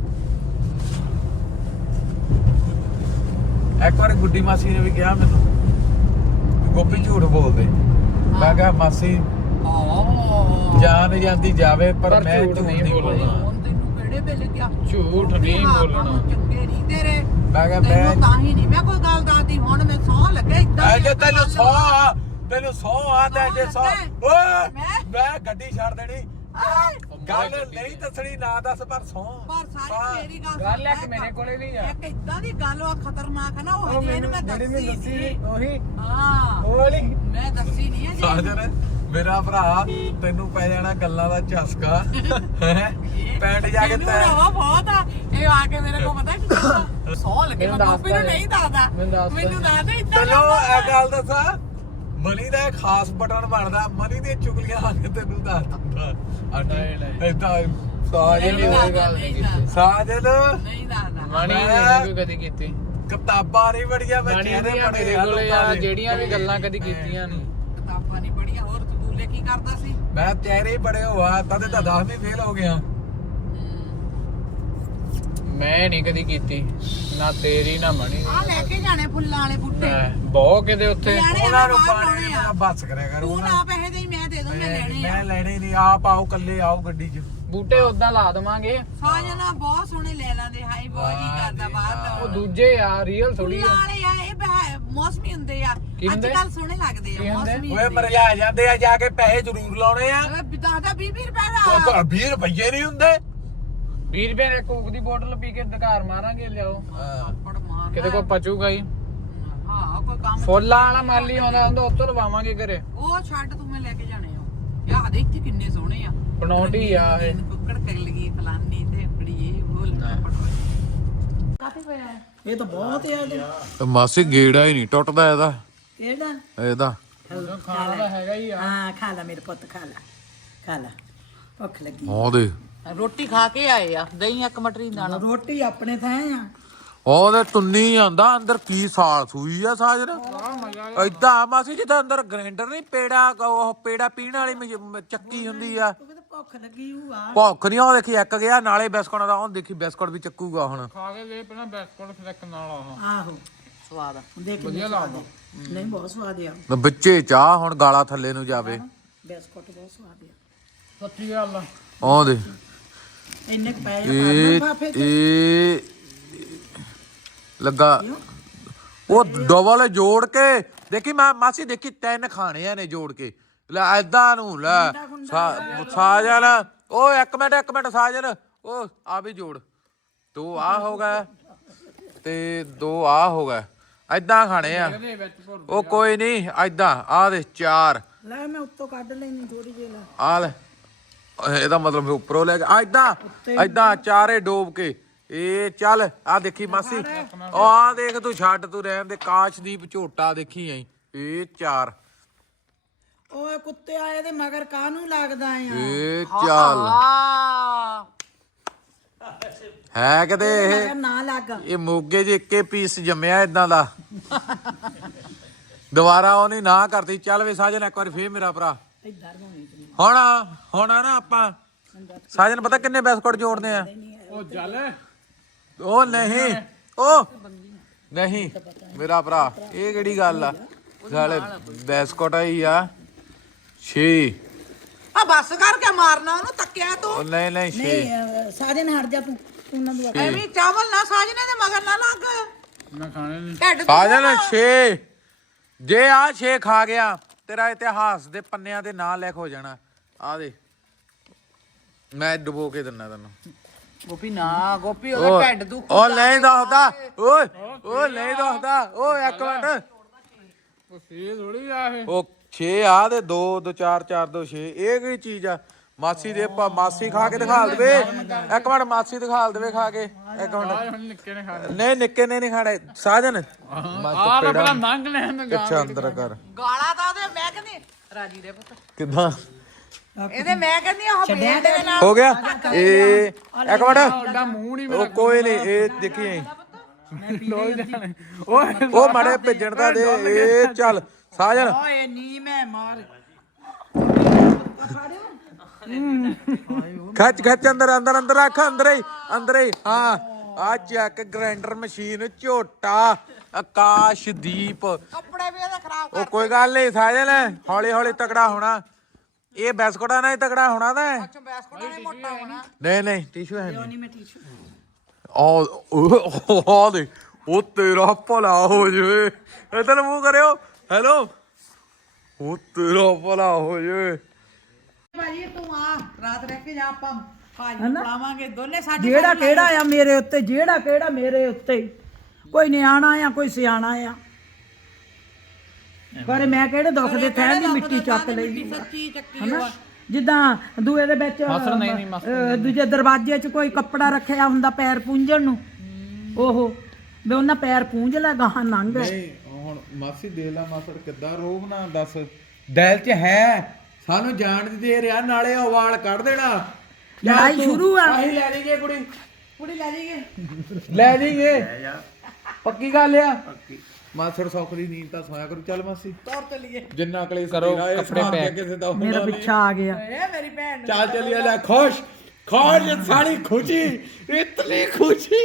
ਇੱਕ ਵਾਰ ਗੁੱਡੀ ਮਾਸੀ ਨੇ ਵੀ ਕਿਹਾ ਮੈਨੂੰ ਵੀ ਗੋਪੀ ਝੂਠ ਬੋਲਦੇ, ਮੈਂ ਕਿਹਾ ਮਾਸੀ ਜਾਨ ਜਾਂਦੀ ਜਾਵੇ ਪਰ ਮੈਂ ਝੂਠ ਨਹੀਂ ਬੋਲਣਾ। ਹੁਣ ਤੈਨੂੰ ਕਿਹੜੇ ਵੇਲੇ ਕਿਹਾ ਝੂਠ ਨਹੀਂ ਬੋਲਣਾ। ਚੰਗੇ ਨਹੀਂ ਤੇਰੇ, ਮੈਂ ਕਿਹਾ ਤੈਨੂੰ ਤਾਂ ਹੀ ਨਹੀਂ ਮੈਂ ਕੋਈ ਗੱਲ ਦੱਸਦੀ, ਹੁਣ ਮੈਂ ਸੌਂ ਲੱਗੇ ਇਦਾਂ ਜੇ ਤੈਨੂੰ ਸੌ ਆ ਤੇ ਜੇ ਸੌ ਓਏ ਮੈਂ? ਮੈਂ ਗੱਡੀ ਛੱਡ ਦੇਣੀ, ਗੱਲ ਨਹੀਂ ਦੱਸਣੀ ਨਾ ਦੱਸ ਪਰ ਸੌ। ਪਰ ਸਾਰੀ ਮੇਰੀ ਗੱਲ ਇੱਕ ਮੇਰੇ ਕੋਲੇ ਵੀ ਆ, ਇੱਕ ਇਦਾਂ ਦੀ ਗੱਲ ਆ ਖਤਰਨਾਕ ਨਾ, ਉਹ ਹਜੇ ਇਹਨੂੰ ਮੈਂ ਦੱਸੀ ਨਹੀਂ। ਉਹੀ ਹਾਂ ਹੋਲੀ ਮੈਂ ਦੱਸੀ ਨਹੀਂ ਅਜੇ। ਸਾਜਰ ਮੇਰਾ ਭਰਾ, ਤੈਨੂੰ ਪੈ ਜਾਣਾ ਗੱਲਾਂ ਦਾ ਚਸਕਾ, ਪਿੰਡ ਜਾ ਕੇ ਮੈਨੂੰ ਤੈਂ ਹਵਾ ਬਹੁਤ ਆ, ਇਹ ਆ ਕੇ ਮੇਰੇ ਕੋਲ ਪਤਾ ਕੀ ਕਹਿੰਦਾ, ਸੌ ਲੱਗੇ ਮੈਂ ਗੋਪੀ ਨੂੰ ਨਹੀਂ ਦੱਸਦਾ, ਮੈਨੂੰ ਦੱਸ ਦੇ ਇਦਾਂ ਤੈਨੂੰ ਇਹ ਗੱਲ ਦੱਸਾਂ, ਮਨੀ ਦਾ ਇੱਕ ਖਾਸ ਬਟਨ ਬਣਦਾ, ਮਨੀ ਦੀਆਂ ਚੁਗਲੀਆਂ ਆ ਕੇ ਤੈਨੂੰ ਦੱਸ ਦਿੰਦਾ। ਨਹੀਂ। ਏਦਾਂ ਸਾਜਲ ਸਾਜਲ ਨਹੀਂ ਦੱਸਦਾ। ਮਾਣੀ ਨੇ ਕੋਈ ਕਦੀ ਕੀਤੀ, ਕਿਤਾਬਾਂ ਨਹੀਂ ਬੜੀਆਂ ਮੈਂ ਮਾਣੀ ਚਿਹਰੇ ਦੀਆਂ ਬੜੇ ਮੇਰੇ ਕੋਲੇ ਆ, ਜਿਹੜੀਆਂ ਵੀ ਗੱਲਾਂ ਕਦੀ ਕੀਤੀਆਂ ਨਹੀਂ। ਕਿਤਾਬਾਂ ਨਹੀਂ ਪੜੀਆਂ, ਹੋਰ ਸਕੂਲੇ ਕੀ ਕਰਦਾ ਸੀ? ਮੈਂ ਚਿਹਰੇ ਹੀ ਬੜੇ ਹੋਆ ਤਦੇ ਤਾਂ 10ਵੀਂ ਫੇਲ ਹੋ ਗਿਆ। ਮੈਂ ਨਹੀਂ ਕਦੀ ਕੀਤੀ, ਨਾ ਤੇਰੀ ਨਾ ਮਣੀ ਆ ਲੈ ਕੇ ਜਾਣੇ ਫੁੱਲਾਂ ਵਾਲੇ ਬੂਟੇ, ਬਹੁਤ ਕਿਤੇ ਉੱਥੇ ਲੈਣੇ ਆ, ਉਹਨਾਂ ਨੂੰ ਬਾਹਰ ਪਾਣੀ ਲਾਉਣੇ ਆ। ਨਾਲ ਬੱਸ ਕਰਿਆ ਕਰ, ਤੂੰ ਨਾ ਪੈਸੇ ਦੇਈ, ਮੈਂ ਦੇ ਦੂੰ, ਮੈਂ ਲੈਣੇ ਆ। ਮੈਂ ਲੈਣੇ ਨਹੀਂ, ਆਪ ਆਓ ਕੱਲੇ ਆਓ ਗੱਡੀ 'ਚ। ਬੂਟੇ ਉਦਾਂ ਲਾ ਦਵਾਂਗੇ, ਸਾਜਣਾ ਬਹੁਤ ਸੋਹਣੇ ਲੈ ਲੈਂਦੇ, ਹਾਈ ਬਹੁਤ ਜੀ ਕਰਦਾ ਬਾਹਰ ਉਹ ਦੂਜੇ ਆ, ਰੀਅਲ ਥੋੜੀ ਫੁੱਲਾਂ ਆ। ਵਾਲੇ ਆ, ਇਹ ਮੌਸਮੀ ਹੁੰਦੇ ਆ, ਕੀ ਅੱਜ ਹੁੰਦੇ? ਕੱਲ ਸੋਹਣੇ ਲੱਗਦੇ ਕੀ ਆ, ਹੁੰਦੇ? ਮੌਸਮੀ ਓਏ ਮਰਿਆ ਜਾਂਦੇ ਆ, ਜਾ ਕੇ ਪੈਸੇ ਜ਼ਰੂਰ ਲਾਉਣੇ ਆ। ਦਾਦਾ 20 ਰੁਪਏ ਉਹ ਦਾ ਤਾਂ 20 ਰੁਪਏ ਨਹੀਂ ਹੁੰਦੇ। 20 ਰੁਪਏ ਦੇ ਕੋਕ ਦੀ ਬੋਤਲ ਪੀ ਕੇ ਦੁਕਾਨ ਮਾਰਾਂਗੇ, ਲਿਆਓ ਥੱਪੜ ਮਾਰਨਾ। ਕਿਤੇ ਕੋਈ ਪਚੂਗਾ ਹੀ। ਹਾਂ ਕੋਈ ਕੰਮ ਫੁੱਲਾਂ ਵਾਲਾ ਮਾਲੀ ਆਉਂਦਾ ਹੁੰਦਾ, ਉੱਥੋਂ ਲਵਾਵਾਂਗੇ ਘਰੇ। ਉਹ ਛੱਡ ਤੂੰ, ਮੈਂ ਲੈ ਕੇ ਜਾਣੇ ਆ ਯਾਰ, ਦੇਖ ਇੱਥੇ ਕਿੰਨੇ ਸੋਹਣੇ ਆ, ਬਣਾਉਟੀ ਆ ਇਹ। ਕੁੱਕੜ ਕਰ ਲਗੀ ਫਲਾਨੀ ਤੇ ਫੜੀ ਇਹ ਬੋਲ ਕਾਫੀ ਪਿਆ ਇਹ ਤਾਂ ਬਹੁਤ ਆ। ਮਾਸੀ ਗੇੜਾ ਹੀ ਨਹੀਂ ਟੁੱਟਦਾ ਇਹਦਾ, ਕਿਹੜਾ ਖਾਣਾ ਤਾਂ ਹੈਗਾ ਹੀ ਆ। ਹਾਂ ਖਾ ਲੈ ਮੇਰੇ ਪੁੱਤ, ਖਾ ਲੈ ਭੁੱਖ ਲੱਗੀ। ਉਹਦੇ ਰੋਟੀ ਖਾ ਕੇ ਆਏ ਆ, ਦਹੀਂ ਇੱਕ ਮਟਰੀ ਨਾਲ। ਰੋਟੀ ਆਪਣੇ ਥਾਂ ਆ, ਉਹਦੇ ਤੁੰਨੀ ਜਾਂਦਾ ਅੰਦਰ, ਕੀ ਸਾਲ ਸੂਈ ਆ ਸਾਜਰ ਏਦਾਂ ਮਾਸੀ, ਜਿੱਦਾਂ ਅੰਦਰ ਗ੍ਰਾਈਂਡਰ ਨਹੀਂ, ਪੇੜਾ ਉਹ ਪੇੜਾ ਪੀਣ ਵਾਲੀ ਚੱਕੀ ਹੁੰਦੀ ਆ। ਭੁੱਖ ਲੱਗੀ ਆ। ਭੁੱਖ ਨਹੀਂ, ਉਹ ਦੇਖੀ ਇੱਕ ਗਿਆ ਨਾਲੇ ਬਿਸਕੁਟ ਦਾ, ਉਹ ਦੇਖੀ ਬਿਸਕੁਟ ਵੀ ਚੱਕੂਗਾ ਹੁਣ। ਖਾ ਕੇ ਵੇ ਪਹਿਲਾਂ ਬਿਸਕੁਟ ਫਿਰ ਇੱਕ ਨਾਲ ਆਹੋ ਸਵਾਦ ਆ, ਦੇਖ ਵਧੀਆ ਲੱਗਦਾ। ਨਹੀਂ ਬਹੁਤ ਸਵਾਦ ਆ, ਬੱਚੇ ਚਾਹ ਹੁਣ ਗਾਲਾ ਥੱਲੇ ਨੂੰ ਜਾਵੇ। ਬਿਸਕੁਟ ਬਹੁਤ ਸਵਾਦ ਆ। ਸੱਚੀ ਗੱਲ ਆ। ਉਹ ਦੇ ਇੰਨੇ ਕੁ ਪਏ ਆ ਇਹ ਲੱਗਾ ਉਹ ਡਬਲ ਜੋੜ ਕੇ ਦੇਖੀ, ਮੈਂ ਮਾਸੀ ਦੇਖੀ 3 ਖਾਣੇ ਆ ਨੇ ਜੋੜ ਕੇ, ਲੈ ਐਦਾਂ ਨੂੰ ਲੈ ਸਾਜਨ, ਉਹ ਇੱਕ ਮਿੰਟ ਸਾਜਨ, ਉਹ ਆ ਵੀ ਜੋੜ, 2 ਆ ਹੋ ਗਏ ਤੇ 2 ਆ ਹੋ ਗਏ, ਐਦਾਂ ਖਾਣੇ ਆ। ਉਹ ਕੋਈ ਨਹੀਂ, ਐਦਾਂ ਆ ਦੇ 4 ਲੈ, ਮੈਂ ਉੱਤੋਂ ਕੱਢ ਲੈਣੀ ਥੋੜੀ ਜਿਹੀ, ਲੈ ਆ ਲੈ, ਇਹਦਾ ਮਤਲਬ ਉੱਪਰੋਂ ਲੈ ਕੇ ਐਦਾਂ ਚਾਰੇ ਡੋਬ ਕੇ। ਇਹ ਚੱਲ ਆ ਦੇਖੀ ਮਾਸੀ, ਉਹ ਆ ਦੇਖ, ਤੂੰ ਛੱਡ, ਤੂੰ ਰਹਿਣ ਦੇ, ਕਾਸ਼ਦੀਪ ਝੋਟਾ ਦੇਖੀ ਆਈ। ਇਹ 4 ਓਏ ਕੁੱਤੇ ਆਏ ਦੇ ਮਗਰ ਕਾਹਨੂੰ ਲੱਗਦਾ ਆ? ਇਹ ਚੱਲ ਹੈ ਕਿਤੇ ਇਹ ਨਾ ਲੱਗ, ਇਹ ਮੋਗੇ 'ਚ ਇੱਕੇ ਪੀਸ ਜੰਮਿਆ ਇਦਾਂ ਦਾ, ਦੁਬਾਰਾ ਉਹ ਨਹੀਂ ਨਾ ਕਰਦੀ। ਚੱਲ ਵੇ ਸਾਜਨ, ਇੱਕ ਵਾਰੀ ਫੇਰ ਮੇਰਾ ਭਰਾ, ਹੁਣ ਨਾ ਆਪਾਂ ਸਾਜਨ ਪਤਾ ਕਿੰਨੇ ਬਿਸਕੁਟ ਜੋੜਦੇ ਆ? ਉਹ ਚੱਲ, ਉਹ ਨਹੀਂ ਮੇਰਾ ਭਰਾ, ਇਹ ਕਿਹੜੀ ਗੱਲ ਆ? ਸਾਲੇ ਬਿਸਕੁਟ ਹੀ ਆ 6। ਆ ਬਸ ਕਰਕੇ ਮਾਰਨਾ ਉਹਨੂੰ, ਤੱਕਿਆ ਤੂੰ। ਨਹੀਂ 6 ਸਾਜਨ ਹਟ ਜਾ ਤੂੰ, ਉਹਨਾਂ ਨੂੰ ਐਵੇਂ ਚਾਵਲ ਨਾ ਸਾਜਨੇ ਦੇ ਮਗਰ ਨਾ ਲੱਗ, ਮੈਂ ਖਾਣੇ ਨਹੀਂ। ਸਾਜਨ 6 ਜੇ ਆ 6 ਖਾ ਗਿਆ, ਤੇਰਾ ਇਤਿਹਾਸ ਦੇ ਪੰਨਿਆਂ ਤੇ ਨਾਂ ਲਿਖ ਹੋ ਜਾਣਾ। ਆ ਦੇ ਮੈਂ ਡੁਬੋ ਕੇ ਦਿੰਨਾ ਤੈਨੂੰ ਗੋਪੀ ਨਾ ਗੋਪੀ ਉਹਦਾ ਢਿੱਡ ਦੁੱਖ ਉਹ ਨਹੀਂ ਦੱਸਦਾ ਓਏ ਉਹ ਨਹੀਂ ਦੱਸਦਾ ਓਏ ਇੱਕ ਮਿੰਟ ਉਹ ਸੀ ਥੋੜੀ ਆ ਇਹ ਉਹ 6 ਆ ਤੇ 2 2 4 4 2 6 ਇਹ ਕਿਹੜੀ ਚੀਜ਼ ਆ ਮਾਸੀ ਦੇ ਮਾਸੀ ਖਾ ਕੇ ਦਿਖਾ ਦੇਵੇ ਇੱਕ ਮਿੰਟ ਮਾਸੀ ਦਿਖਾ ਦੇਵੇ ਖਾ ਕੇ ਇੱਕ ਮਿੰਟ ਹੁਣ ਨਿੱਕੇ ਨੇ ਖਾ ਨਹੀਂ ਨਿੱਕੇ ਨੇ ਨਹੀਂ ਖਾਣੇ ਸਾਜਨ ਆ ਤਾਂ ਪਹਿਲਾਂ ਮੰਗ ਲੈਣ ਗਾ ਅੱਛਾ ਅੰਦਰ ਕਰ ਗਾਲਾਂ ਤਾਂ ਉਹਦੇ ਮੈਂ ਕਹਿੰਦੀ ਰਾਜੀ ਦੇ ਪੁੱਤ ਕਿੱਦਾਂ ਇਹਦੇ ਮੈਂ ਕਹਿੰਦੀ ਉਹ ਬੇਲ ਦੇ ਨਾਲ ਹੋ ਗਿਆ ਇਹ ਇੱਕ ਮਿੰਟ ਉਹਦਾ ਮੂੰਹ ਨਹੀਂ ਉਹ ਕੋਈ ਨਹੀਂ ਇਹ ਦੇਖੀ ਲੋਈ ਜਾਣੇ ਓਏ ਉਹ ਮਾੜੇ ਭੇਜਣ ਦਾ ਦੇ ਇਹ ਚੱਲ ਸਾਜਨ ਓਏ ਨੀ ਮੈਂ ਮਾਰ ਖੱਚ ਖੱਚ ਅੰਦਰ ਅੰਦਰ ਅੰਦਰ ਰੱਖ ਅੰਦਰ ਹੀ ਹਾਂ ਆ ਚੈੱਕ ਗ੍ਰਾਈਂਡਰ ਮਸ਼ੀਨ ਝੋਟਾ ਆਕਾਸ਼ਦੀਪ ਕੱਪੜੇ ਵੀ ਇਹਦੇ ਖਰਾਬ ਉਹ ਕੋਈ ਗੱਲ ਨਹੀਂ ਸਾਜਨ ਹੌਲੀ ਹੌਲੀ ਤਕੜਾ ਹੋਣਾ ਇਹ ਬਿਸਕੁਟਾਂ ਨਾਲ ਹੀ ਤਕੜਾ ਹੋਣਾ ਤਾਂ ਅੱਛਾ ਬੈਸਕਟਾਂ ਨੇ ਮੋਟਾ ਹੋਣਾ ਨਹੀਂ ਟਿਸ਼ੂ ਹੈ ਨਹੀਂ ਮੈਂ ਟੀਸ਼ੂ ਆ ਦੇ ਉਹ ਤੇਰਾ ਭਲਾ ਹੋ ਜਾਵੇ ਇਧਰ ਮੂੰਹ ਕਰਿਓ ਹੈਲੋ ਉਹ ਤੇਰਾ ਭਲਾ ਹੋ ਜਾਵੇ ਭਾਜੀ ਤੂੰ ਆ ਰਾਤ ਰਹਿ ਕੇ ਜਾ ਆਪਾਂ ਭਾਜੀ ਨੂੰ ਬੁਲਾਵਾਂਗੇ ਦੋਨੇ ਸਾਡੇ ਜਿਹੜਾ ਕਿਹੜਾ ਆ ਮੇਰੇ ਉੱਤੇ ਜਿਹੜਾ ਕਿਹੜਾ ਮੇਰੇ ਉੱਤੇ ਕੋਈ ਨਿਆਣਾ ਆ ਕੋਈ ਸਿਆਣਾ ਆ ਪਰ ਮੈਂ ਕਿਹੜੇ ਦੁੱਖ ਦੇ ਥੈਣ ਦੀ ਮਿੱਟੀ ਚੱਕ ਲਈ ਸੱਚੀ ਚੱਕੀ ਹਨਾ ਜਿੱਦਾਂ ਦੂਏ ਦੇ ਵਿੱਚ ਦੂਜੇ ਦਰਵਾਜ਼ੇ 'ਚ ਕੋਈ ਕੱਪੜਾ ਰੱਖਿਆ ਹੁੰਦਾ ਪੈਰ ਪੂੰਝਣ ਨੂੰ ਉਹ ਵੀ ਉਹਨਾਂ ਪੈਰ ਪੂੰਝ ਲੈ ਗਾਹਾਂ ਲੰਘ ਨਹੀਂ ਹੁਣ ਮਾਸੀ ਦੇ ਲਾ ਮਾਸੜ ਕਿੱਦਾਂ ਰੋਹ ਨਾ ਦੱਸ ਦਿਲ 'ਚ ਹੈ ਸਾਨੂੰ ਜਾਣ ਦੀ ਦੇ ਰਿਹਾ ਨਾਲੇ ਉਹ ਵਾਲ ਕੱਢ ਦੇਣਾ ਲੜਾਈ ਸ਼ੁਰੂ ਆ ਅਸੀਂ ਲੈ ਲਈਏ ਕੁੜੀ ਕੁੜੀ ਲੈ ਜਾਈਏ ਲੈ ਲਈਏ ਪੱਕੀ ਗੱਲ ਆ ਮਾਸੜ ਸੌਖ ਦੀ ਨੀਂਦ ਤਾਂ ਸੋਇਆ ਕਰੂ ਚੱਲ ਮਾਸੀ ਤੌਰ ਤੇ ਲਈਏ ਜਿੰਨਾ ਅਕਲੇ ਕਰੋ ਕੱਪੜੇ ਪੈ ਕਿਸੇ ਦਾ ਮੇਰਾ ਪਿੱਛਾ ਆ ਗਿਆ ਇਹ ਮੇਰੀ ਭੈਣ ਨੂੰ ਚੱਲ ਚੱਲੀਏ ਲੈ ਖੁਸ਼ ਸਾਰੀ ਖੁਸ਼ੀ ਇਤਨੀ ਖੁਸ਼ੀ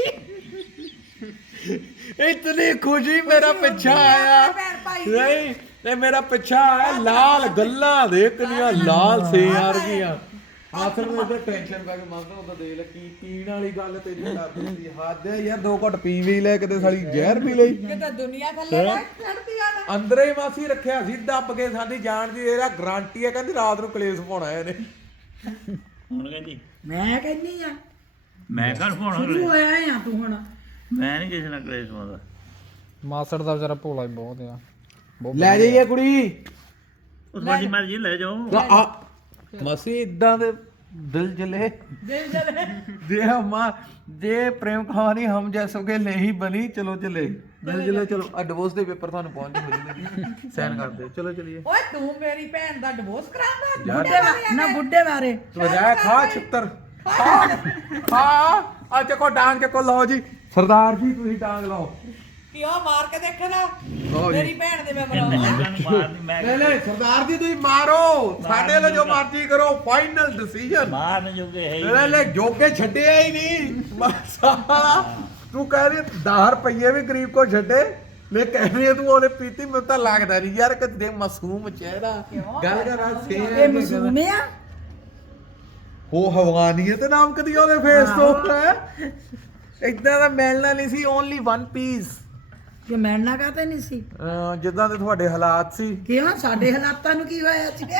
ਇਤਨੀ ਖੁਸ਼ੀ ਮੇਰਾ ਪਿੱਛਾ ਆਇਆ ਨਹੀਂ ਤੇ ਮੇਰਾ ਪਿੱਛਾ ਆਇਆ ਲਾਲ ਗੱਲਾਂ ਦੇ ਕਿੰਨੀਆਂ ਲਾਲ ਸੇ ਯਾਰ ਗੀਆਂ ਮਾਸੜ ਨੂੰ ਇਹਦਾ ਟੈਨਸ਼ਨ ਪਾ ਕੇ ਮਾਸੜ ਉਹਦਾ ਦੇ ਲੈ ਕੀ ਪੀਣ ਵਾਲੀ ਗੱਲ ਤੇਰੀ ਕਰ ਦਿੱਤੀ ਹੱਦ ਹੈ ਯਾਰ 2 ਘੁੱਟ ਪੀ ਵੀ ਲੈ ਕਿਤੇ ਸਾਲੀ ਜ਼ਹਿਰ ਪੀ ਲਈ ਕਿਤੇ ਦੁਨੀਆ ਥੱਲੇ ਨਾ ਛੱਡਦੀ ਆ ਅੰਦਰੇ ਹੀ ਮਾਸੀ ਰੱਖਿਆ ਸੀ ਦੱਬ ਕੇ ਸਾਡੀ ਜਾਣ ਦੀ ਇਹਦਾ ਗਾਰੰਟੀ ਹੈ ਕਹਿੰਦੀ ਰਾਤ ਨੂੰ ਕਲੇਸ਼ ਪਾਉਣਾ ਇਹਨੇ ਹੁਣ ਕਹਿੰਦੀ ਮੈਂ ਕਹਿੰਨੀ ਆ ਮੈਂ ਘਰ ਪਾਉਣਾ ਸ਼ੁਰੂ ਹੋਇਆ ਆ ਤੂੰ ਹੁਣ ਮੈਂ ਨਹੀਂ ਕਿਸੇ ਨਾਲ ਕਲੇਸ਼ ਪਾਉਂਦਾ ਮਾਸੜ ਦਾ ਵਿਚਾਰਾ ਭੋਲਾ ਹੀ ਬਹੁਤ ਆ ਲੈ ਜਾਈਏ ਕੁੜੀ ਉਹ ਤੁਹਾਡੀ ਮਰਜ਼ੀ ਲੈ ਜਾਓ ਮਾਸੀ ਇਦਾਂ ਦੇ ਦਿਲ ਜਲੇ ਦੇ ਹਮਾ ਦੇ ਪ੍ਰੇਮ ਕਹਾਣੀ ਹਮ ਜੈਸੋ ਕੇ ਨਹੀਂ ਬਣੀ ਚਲੋ ਚਲੇ ਦਿਲ ਜਲੇ ਚਲੋ ਆ ਡਿਵੋਰਸ ਦੇ ਪੇਪਰ ਤੁਹਾਨੂੰ ਪਹੁੰਚ ਜੂਗੇ ਸਾਈਨ ਕਰ ਦਿਓ ਚਲੋ ਚਲੀਏ ਓਏ ਤੂੰ ਮੇਰੀ ਭੈਣ ਦਾ ਡਿਵੋਰਸ ਕਰਾਉਂਦਾ ਬੁੱਢੇ ਬਾਰੇ ਤੂੰ ਜਾ ਖਾ ਛਿੱਤਰ ਹਾਂ ਆ ਚੱਕੋ ਡਾਂਗ ਚੱਕੋ ਲਓ ਜੀ ਸਰਦਾਰ ਜੀ ਤੁਸੀਂ ਡਾਂਗ ਲਾਓ ਕੀ ਉਹ ਮਾਰ ਕੇ ਦੇਖਣਾ ਲਓ ਜੀ ਮੇਰੀ ਭੈਣ ਦੇ ਮੈਂ ਬਰਾਬਰ ਮੈਂ ਨਹੀਂ ਨਹੀਂ ਸਰਦਾਰ ਜੀ ਤੁਸੀਂ ਮਾਰੋ ਸਾਡੇ ਲਈ ਜੋ ਮਰਜ਼ੀ ਕਰੋ ਫਾਈਨਲ ਡਿਸੀਜਨ ਮਾਰਨ ਜੋਗੇ ਹੈ ਹੀ ਲੈ ਲੈ ਜੋਗੇ ਛੱਡਿਆ ਹੀ ਨਹੀਂ ਸਾਲਾ ਤੂੰ ਕਹਿ ਰਹੀ 10 ਰੁਪਏ ਵੀ ਗਰੀਬ ਕੋ ਛੱਡੇ ਮੈਂ ਕਹਿ ਰਹੀ ਤੂੰ ਉਹਨੇ ਪੀਤੀ ਮੈਨੂੰ ਤਾਂ ਲੱਗਦਾ ਨਹੀਂ ਯਾਰ ਕਿਤੇ ਮਾਸੂਮ ਚਿਹਰਾ ਗੱਲ ਕਰ ਆ ਇਹ ਮਸੂਮ ਆ ਉਹ ਹਵਾਨੀਅਤ ਨਾਮ ਕਦੀ ਉਹਦੇ ਫੇਸ ਤੋਂ ਹੈ ਇਦਾਂ ਦਾ ਮਿਲਣਾ ਨਹੀਂ ਸੀ ਓਨਲੀ 1 ਪੀਸ ਕਿ ਮੈਨਾਂ ਕਾਤੇ ਨਹੀਂ ਸੀ ਜਿੱਦਾਂ ਦੇ ਤੁਹਾਡੇ ਹਾਲਾਤ ਸੀ ਕਿਉਂ ਸਾਡੇ ਹਾਲਾਤਾਂ ਨੂੰ ਕੀ ਹੋਇਆ ਸੀ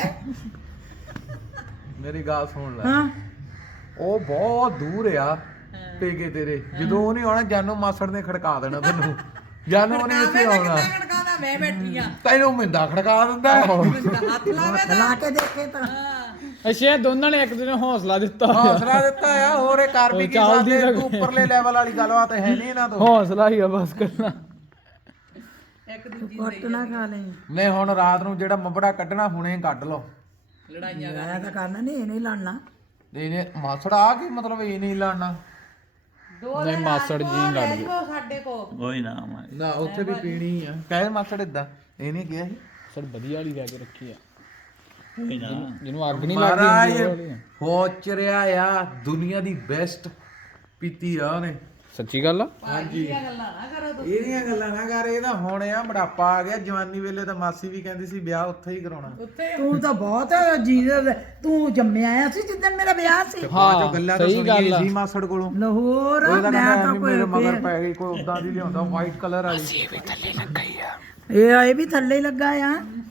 ਮੇਰੀ ਗੱਲ ਸੁਣ ਲੈ ਹਾਂ ਉਹ ਬਹੁਤ ਦੂਰ ਆ ਪੇਗੇ ਤੇਰੇ ਜਦੋਂ ਉਹ ਨਹੀਂ ਆਉਣਾ ਜਾਨੂ ਮਾਸੜ ਨੇ ਖੜਕਾ ਦੇਣਾ ਤੈਨੂੰ ਜਾਨੂ ਉਹਨੇ ਇੱਥੇ ਆਉਣਾ ਖੜਕਾਦਾ ਮੈਂ ਬੈਠੀ ਆ ਤੈਨੂੰ ਮਿੰਦਾ ਖੜਕਾ ਦਿੰਦਾ ਹੱਥ ਲਾਵੇ ਤਾਂ ਲਾ ਕੇ ਦੇਖੇ ਤਾਂ ਅੱਛਾ ਦੋਨਾਂ ਨੇ ਇੱਕ ਦੂਜੇ ਨੂੰ ਹੌਸਲਾ ਦਿੱਤਾ ਆ ਹੋਰ ਇਹ ਕਰ ਵੀ ਕੀ ਸਕਦੇ ਤੂੰ ਉੱਪਰਲੇ ਲੈਵਲ ਵਾਲੀ ਗੱਲਬਾਤ ਹੈ ਨਹੀਂ ਇਹਨਾਂ ਤੋਂ ਹੌਸਲਾ ਹੀ ਆ ਬਸ ਕਰਨਾ ਇੱਕ ਦੂਜੀ ਕੁੱਟ ਨਾ ਖਾ ਲਈ ਨਹੀਂ ਹੁਣ ਰਾਤ ਨੂੰ ਜਿਹੜਾ ਮੰਬੜਾ ਕੱਢਣਾ ਹੁਣੇ ਕੱਢ ਲਓ ਲੜਾਈਆਂ ਮੈਂ ਤਾਂ ਕਰਨਾ ਨਹੀਂ ਨਹੀਂ ਲੜਨਾ ਇਹਨੇ ਮਾਸੜ ਆ ਕੀ ਮਤਲਬ ਇਹ ਨਹੀਂ ਲੜਨਾ ਦੋ ਨਹੀਂ ਮਾਸੜ ਜੀ ਲੜ ਗਏ ਸਾਡੇ ਕੋ ਕੋਈ ਨਾ ਮੈਂ ਨਾ ਉੱਥੇ ਵੀ ਪੀਣੀ ਆ ਕਹੇ ਮਾਸੜ ਇਦਾਂ ਇਹ ਨਹੀਂ ਕਿਹਾ ਸਰ ਵਧੀਆ ਵਾਲੀ ਲੈ ਕੇ ਰੱਖੀ ਆ ਕੋਈ ਨਾ ਜਿਹਨੂੰ ਅੱਗ ਨਹੀਂ ਮਹਾਰਾਜ ਹੋ ਚਰਿਆ ਆ ਦੁਨੀਆ ਦੀ ਬੈਸਟ ਪੀਤੀ ਆ ਉਹਨੇ ਸੱਚੀ ਗੱਲ ਆ ਹਾਂਜੀ ਗੱਲਾਂ ਨਾ ਕਰੋ ਤੂੰ ਇਹਦੀਆਂ ਗੱਲਾਂ ਨਾ ਕਰ ਇਹਦਾ ਹੁਣ ਆ ਬੁਢਾਪਾ ਆ ਗਿਆ ਜਵਾਨੀ ਵੇਲੇ ਤਾਂ ਮਾਸੀ ਵੀ ਕਹਿੰਦੀ ਸੀ ਵਿਆਹ ਉੱਥੇ ਹੀ ਕਰਾਉਣਾ ਤੂੰ ਤਾਂ ਬਹੁਤ ਜੀਰ ਤੂੰ ਜੰਮਿਆ ਆਇਆ ਸੀ ਜਿੱਦਣ ਮੇਰਾ ਵਿਆਹ ਸੀ ਹਾਂ ਗੱਲਾਂ ਤਾਂ ਸੁਣੀਆਂ ਸੀ ਮਾਸੜ ਕੋਲੋਂ ਲਾਹੌਰ ਉਹਦਾ ਮੈਂ ਕਹਿੰਦਾ ਤਾਂ ਮੇਰੇ ਮਗਰ ਪੈ ਗਈ ਕੋਈ ਉਦਾਂ ਦੀ ਲਿਆਉਂਦਾ ਵਾਈਟ ਕਲਰ ਵਾਲੀ ਇਹ ਵੀ ਥੱਲੇ ਲੱਗਾ ਆ